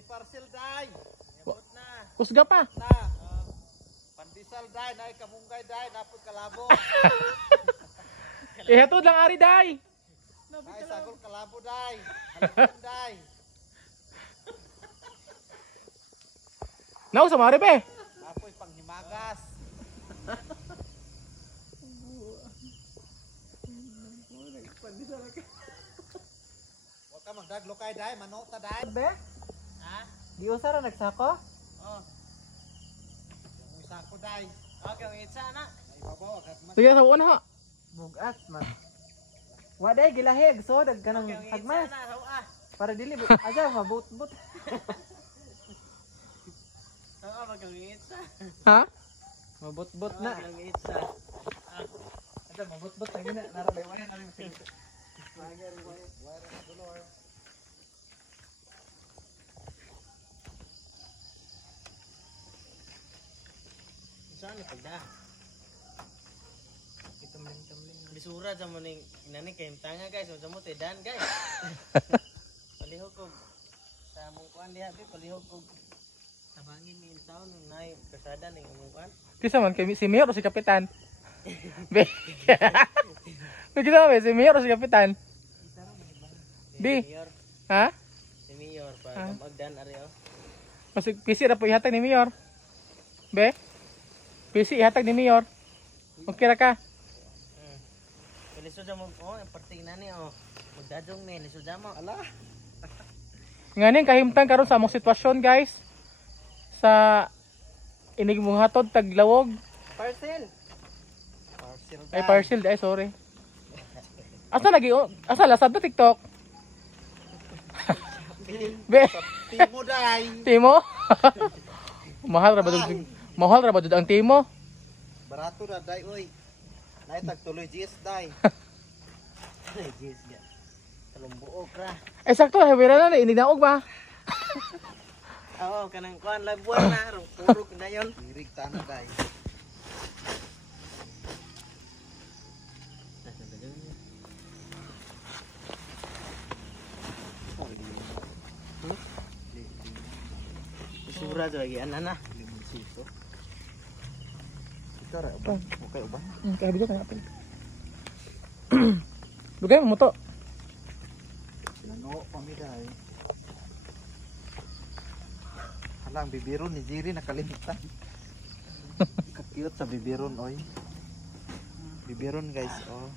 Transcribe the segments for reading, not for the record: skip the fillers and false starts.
May parcel day. Yabot na. Kusga pa. Na. Pandisal day, nay kamunggay day, napod kalabo. Ihatod lang ari day. Nay sagol kalabo day. Halaman day. Nau sa mare be. Apoy panghimagas. Huwag ka magdaglo kay day, manota day. Be? Ha? Di usara nagsako? Oh. Yung isa ko day. Okay, ang itsa na. Ay babaw, agad mas. Sige sa una ha. Bugat man. Waday gilahig so dag kanang Okay, ang itsa hagmas. na. Hawa. Para dili aja mabut-but. Oo, mag-ang itsa. Ha? Mabut-but na. Mag-ang itsa. Aja mabut-but na gina narabay wala na rin sige. Wire na dolor. Saan ni pagda? Bisura sa mo ning inani kay tanga guys, sa mo tedan guys. Palihog ko sa mong kuan diha bi palihog ko. Tabangin ni taon nay kasada ning mong kuan. Kisa man kay si Mayor o si Kapitan? Be. Kisa man si Mayor o si Kapitan? Bi. Mayor, Ha? si Mayor pa Ah. magdan ari oh. Mas PC ra po ihatag ni Mayor. Be. PC ihatag ni Mayor. Okay ra ka? Lisod mo oh, parting nani oh. Magdadong ni lisod mo. Ala. Nganing kahimtang karon sa among sitwasyon guys. Sa inig mong hatod taglawog. Parcel. Parcel Ay parcel ay sorry. Asa lasad na TikTok? Be. Timo day. Timo? Mahal ra ba jud? Mahal ra ba jud ang timo? Barato na day oy. Nay tagtuloy GS day. GS ya. Talumbuok ra. Eh sakto hewera na inignaog ba? Oo, kanang kuan lang buwan na ro. Puro na yon. Dirig tanah day. Sura jo lagi anana. Limusito. Ito ra ba? Okay ba? Kaya bigyan ka apel. Dugay mo to. Nano pamiday. Halang bibiron ni Jiri nakalimutan. Cute sa bibiron oy. Bibiron guys oh.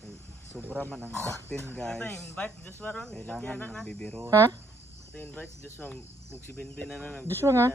Okay. Sobra man ang baktin guys. Invite Joshua ron. Kailangan ng bibiron. Ha? Invite si Joshua. Magsibinbin na na. Joshua nga?